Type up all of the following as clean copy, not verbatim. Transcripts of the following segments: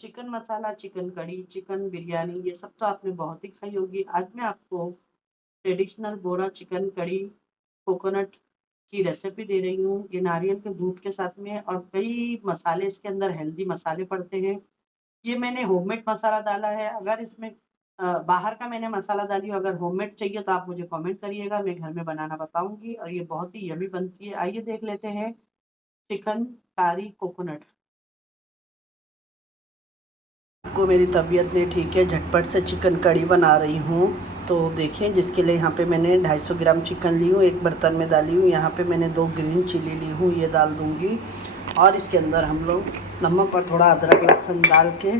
Chicken मसाला, chicken कढ़ी, chicken biryani ये सब तो आपने बहुत ही खाई होगी। आज मैं आपको ट्रेडिशनल बोरा चिकन कढ़ी कोकोनट की रेसिपी दे रही हूँ। ये नारियल के दूध के साथ में और कई मसाले इसके अंदर हेल्दी मसाले पड़ते हैं। ये मैंने होममेड मसाला डाला है। अगर इसमें बाहर का मैंने मसाला डाली हो, अगर होममेड चाहिए तो आप मुझे कमेंट करिएगा, मैं घर में बनाना बताऊँगी और ये बहुत ही यम्मी बनती है। आइए देख लेते हैं चिकन कारी कोकोनट। को मेरी तबीयत नहीं ठीक है, झटपट से चिकन कढ़ी बना रही हूँ। तो देखिए, जिसके लिए यहाँ पे मैंने 250 ग्राम चिकन ली हूँ, एक बर्तन में डाली हूँ। यहाँ पे मैंने 2 ग्रीन चिली ली हूँ, ये डाल दूँगी। और इसके अंदर हम लोग नमक और थोड़ा अदरक लहसुन डाल के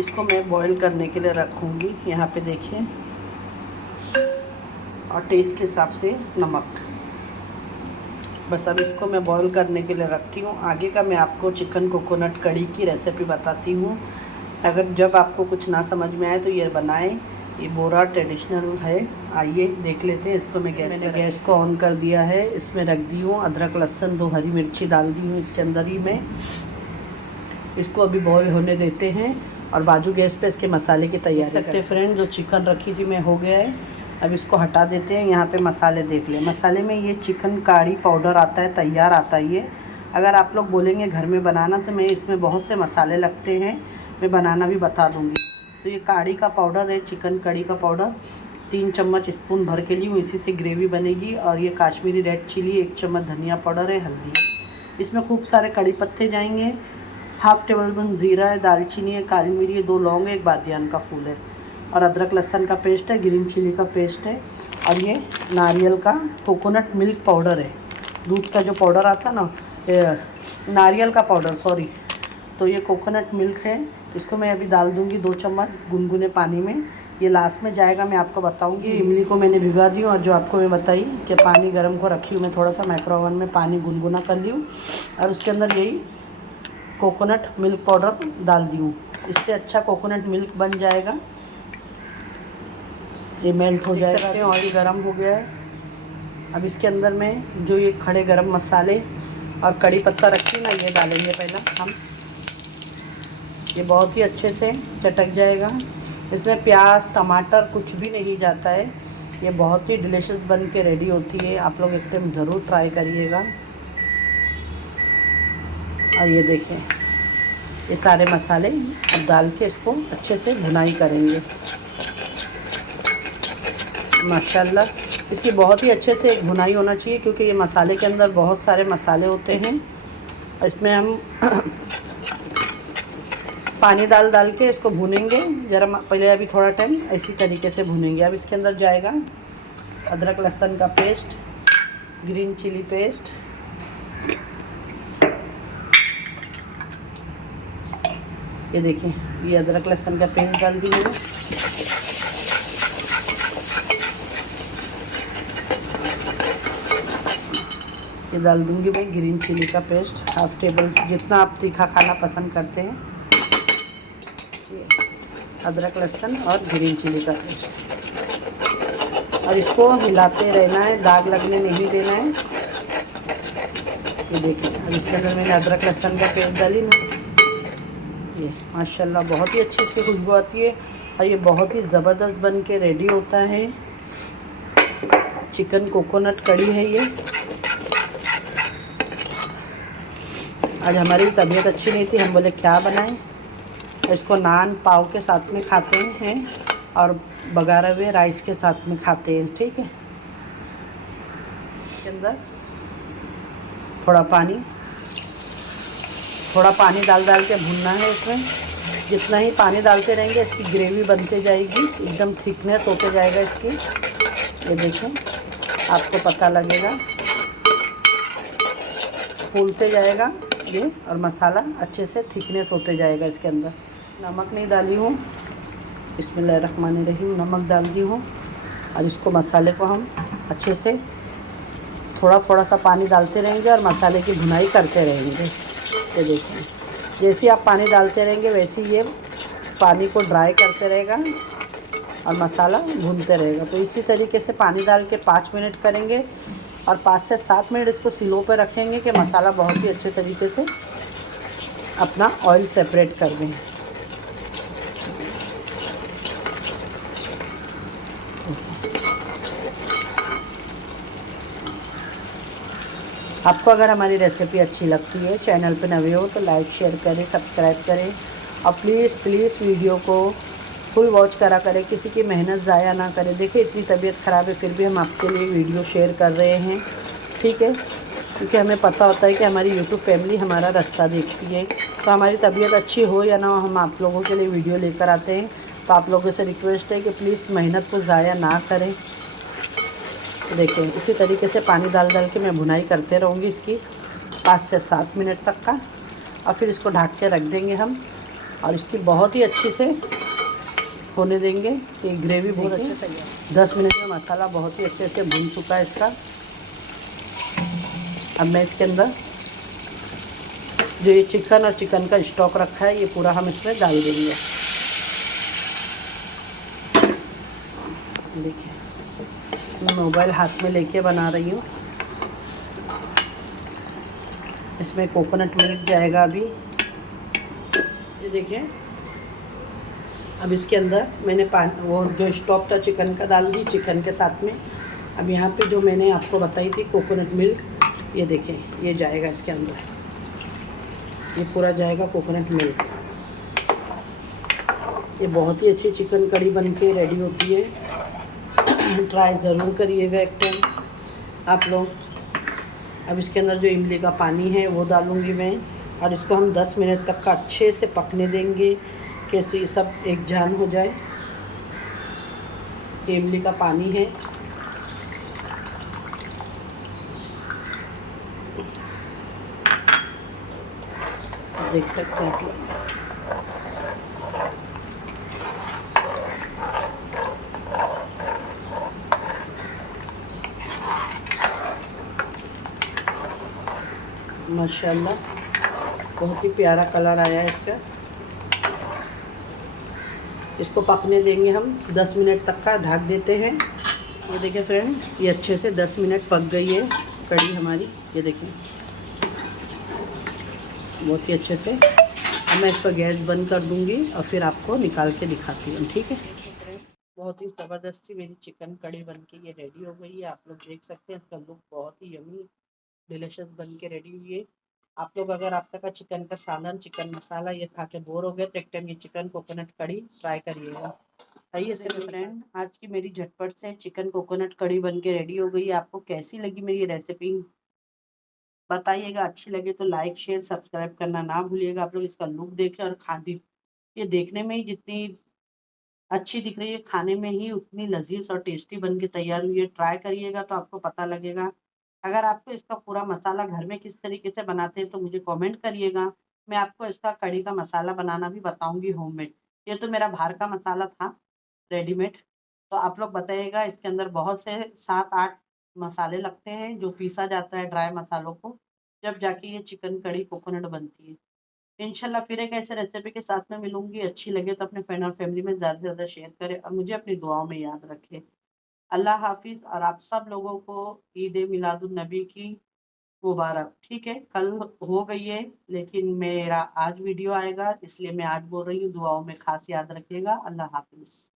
इसको मैं बॉईल करने के लिए रखूँगी। यहाँ पे देखिए, और टेस्ट के हिसाब से नमक। बस अब इसको मैं बॉईल करने के लिए रखती हूँ। आगे का मैं आपको चिकन कोकोनट कढ़ी की रेसिपी बताती हूँ। अगर जब आपको कुछ ना समझ में आए तो ये बनाएं। ये बोरा ट्रेडिशनल है। आइए देख लेते हैं इसको। मैंने गैस को ऑन कर दिया है, इसमें रख दी हूँ अदरक लहसुन, 2 हरी मिर्ची डाल दी हूँ इसके अंदर ही मैं। इसको अभी बॉईल होने देते हैं और बाजू गैस पे इसके मसाले की तैयारी सकते हैं। फ्रेंड, जो चिकन रखी थी मैं हो गया है। अब इसको हटा देते हैं। यहाँ पे मसाले देख लें। मसाले में ये चिकन कढ़ी पाउडर आता है, तैयार आता है ये। अगर आप लोग बोलेंगे घर में बनाना तो मैं इसमें बहुत से मसाले लगते हैं, मैं बनाना भी बता दूँगी। तो ये कढ़ी का पाउडर है, चिकन कढ़ी का पाउडर 3 चम्मच स्पून भर के लिए हूँ, इसी से ग्रेवी बनेगी। और ये काश्मीरी रेड चिली 1 चम्मच, धनिया पाउडर है, हल्दी। इसमें खूब सारे कड़ी पत्ते जाएंगे, हाफ़ टेबल स्पून ज़ीरा है, दालचीनी है, काली मिरी है, 2 लौंग है, 1 बादियान का फूल है, और अदरक लहसुन का पेस्ट है, ग्रीन चिली का पेस्ट है। और ये नारियल का कोकोनट मिल्क पाउडर है, दूध का जो पाउडर आता है ना, नारियल का पाउडर, सॉरी। तो ये कोकोनट मिल्क है। इसको मैं अभी डाल दूँगी 2 चम्मच गुनगुने पानी में। ये लास्ट में जाएगा, मैं आपको बताऊँगी। इमली को मैंने भिगा दी और जो आपको मैं बताई कि पानी गर्म को रखी हूँ मैं, थोड़ा सा माइक्रो ओवन में पानी गुनगुना कर ली हूँ और उसके अंदर यही कोकोनट मिल्क पाउडर डाल दी हूँ। इससे अच्छा कोकोनट मिल्क बन जाएगा, ये मेल्ट हो जाएगा। ऑयल गरम हो गया है। अब इसके अंदर में जो ये खड़े गरम मसाले और कड़ी पत्ता रखी ना, ये डालेंगे पहला हम। ये बहुत ही अच्छे से चटक जाएगा। इसमें प्याज टमाटर कुछ भी नहीं जाता है। ये बहुत ही डिलीशियस बन के रेडी होती है। आप लोग एक टाइम ज़रूर ट्राई करिएगा। और ये देखें, ये सारे मसाले अब डाल के इसको अच्छे से भुनाई करेंगे। माशाल्लाह, इसकी बहुत ही अच्छे से भुनाई होना चाहिए, क्योंकि ये मसाले के अंदर बहुत सारे मसाले होते हैं। इसमें हम पानी डाल के इसको भूनेंगे ज़रा पहले। अभी थोड़ा टाइम इसी तरीके से भूनेंगे। अब इसके अंदर जाएगा अदरक लहसुन का पेस्ट, ग्रीन चिली पेस्ट, ये देखिए, ये अदरक लहसुन का पेस्ट डाल दी मैंने। ये डाल दूँगी मैं ग्रीन चिली का पेस्ट, हाफ़ टेबल, जितना आप तीखा खाना पसंद करते हैं। अदरक लहसुन और ग्रीन चिली का पेस्ट, और इसको हिलाते रहना है, दाग लगने नहीं देना है। ये देखिए, अब इसके अंदर मैंने अदरक लहसुन का पेस्ट डाली ना, ये माशाल्लाह बहुत ही अच्छी इसकी खुशबू आती है। और ये बहुत ही ज़बरदस्त बन के रेडी होता है। चिकन कोकोनट कढ़ी है ये। आज हमारी तबीयत अच्छी नहीं थी, हम बोले क्या बनाएं। इसको नान पाव के साथ में खाते हैं और बघारे हुए राइस के साथ में खाते हैं, ठीक है। इसके अंदर थोड़ा पानी डाल के भूनना है इसमें। जितना ही पानी डालते रहेंगे इसकी ग्रेवी बनते जाएगी, एकदम थिकनेस होते जाएगा इसकी। ये देखें, आपको पता लगेगा, फूलते जाएगा ये, और मसाला अच्छे से थिकनेस होते जाएगा इसके अंदर। नमक नहीं डाली हूँ, बिस्मिल्लाहिर्रहमानिर्रहीम, नमक डाल दी हूँ। और इसको मसाले को हम अच्छे से थोड़ा सा पानी डालते रहेंगे और मसाले की भुनाई करते रहेंगे। ये देखिए, जैसे आप पानी डालते रहेंगे वैसे ये पानी को ड्राई करते रहेगा और मसाला भूनते रहेगा। तो इसी तरीके से पानी डाल के 5 मिनट करेंगे और 5 से 7 मिनट इसको स्लो पे रखेंगे कि मसाला बहुत ही अच्छे तरीके से अपना ऑयल सेपरेट कर दें। आपको अगर हमारी रेसिपी अच्छी लगती है, चैनल पर नए हो तो लाइक शेयर करें, सब्सक्राइब करें और प्लीज़ प्लीज़ वीडियो को फुल वॉच करा करें, किसी की मेहनत ज़ाया ना करें। देखिए इतनी तबीयत ख़राब है फिर भी हम आपके लिए वीडियो शेयर कर रहे हैं, ठीक है, क्योंकि हमें पता होता है कि हमारी यूट्यूब फैमिली हमारा रास्ता देखती है। तो हमारी तबीयत अच्छी हो या ना हो, हम आप लोगों के लिए वीडियो लेकर आते हैं। तो आप लोगों से रिक्वेस्ट है कि प्लीज़ मेहनत को ज़ाया ना करें। तो देखिए इसी तरीके से पानी डाल डाल के मैं भुनाई करते रहूँगी इसकी 5 से 7 मिनट तक का, और फिर इसको ढक के रख देंगे हम, और इसकी बहुत ही अच्छी से होने देंगे। ये ग्रेवी बहुत अच्छे से 10 मिनट में मसाला बहुत ही अच्छे से भून चुका है इसका। अब मैं इसके अंदर जो ये चिकन और चिकन का स्टॉक रखा है ये पूरा हम इसमें डाल देंगे। देखिए मैं मोबाइल हाथ में लेके बना रही हूँ। इसमें कोकोनट मिल्क जाएगा अभी, ये देखिए। अब इसके अंदर मैंने पानी वो जो स्टॉक था चिकन का डाल दी चिकन के साथ में। अब यहाँ पे जो मैंने आपको बताई थी कोकोनट मिल्क, ये देखें ये जाएगा इसके अंदर, ये पूरा जाएगा कोकोनट मिल्क। ये बहुत ही अच्छी चिकन कड़ी बन के रेडी होती है। ट्राई ज़रूर करिएगा एक टाइम आप लोग। अब इसके अंदर जो इमली का पानी है वो डालूँगी मैं, और इसको हम 10 मिनट तक का अच्छे से पकने देंगे कि सब एक जान हो जाए। इमली का पानी है, देख सकते हैं आप लोग। माशाल्लाह बहुत ही प्यारा कलर आया है इसका। इसको पकने देंगे हम 10 मिनट तक का, ढक देते हैं। ये देखिए फ्रेंड, ये अच्छे से 10 मिनट पक गई है कड़ी हमारी, ये देखिए बहुत ही अच्छे से। अब मैं इसका गैस बंद कर दूंगी और फिर आपको निकाल के दिखाती हूँ, ठीक है। बहुत ही ज़बरदस्ती मेरी चिकन कड़ी बन के ये रेडी हो गई है। आप लोग देख सकते हैं इसका लुक बहुत ही यमी डिलीशियस बन के रेडी हुई है। आप लोग अगर आप तक का चिकन का सालन, चिकन मसाला ये खा के बोर हो गए तो एक टाइम ये चिकन कोकोनट कड़ी ट्राई करिएगा। आइए से फ्रेंड, आज की मेरी झटपट से चिकन कोकोनट कड़ी बन के रेडी हो गई है। आपको कैसी लगी मेरी रेसिपी बताइएगा। अच्छी लगे तो लाइक शेयर सब्सक्राइब करना ना भूलिएगा। आप लोग इसका लुक देखें और खा भी, ये देखने में ही जितनी अच्छी दिख रही है खाने में ही उतनी लजीज और टेस्टी बन के तैयार हुई है। ट्राई करिएगा तो आपको पता लगेगा। अगर आपको इसका पूरा मसाला घर में किस तरीके से बनाते हैं तो मुझे कमेंट करिएगा। मैं आपको इसका कड़ी का मसाला बनाना भी बताऊंगी होममेड। ये तो मेरा बाहर का मसाला था रेडीमेड, तो आप लोग बताइएगा। इसके अंदर बहुत से 7-8 मसाले लगते हैं जो पीसा जाता है ड्राई मसालों को, जब जाके ये चिकन कड़ी कोकोनट बनती है। इंशाल्लाह फिर एक ऐसे रेसिपी के साथ में मिलूंगी। अच्छी लगे तो अपने फ्रेंड और फैमिली में ज़्यादा से ज़्यादा शेयर करें और मुझे अपनी दुआओं में याद रखें। अल्लाह हाफिज़, और आप सब लोगों को ईद मिलादुन नबी की मुबारक। ठीक है, कल हो गई है लेकिन मेरा आज वीडियो आएगा इसलिए मैं आज बोल रही हूँ। दुआओं में खास याद रखिएगा। अल्लाह हाफिज़।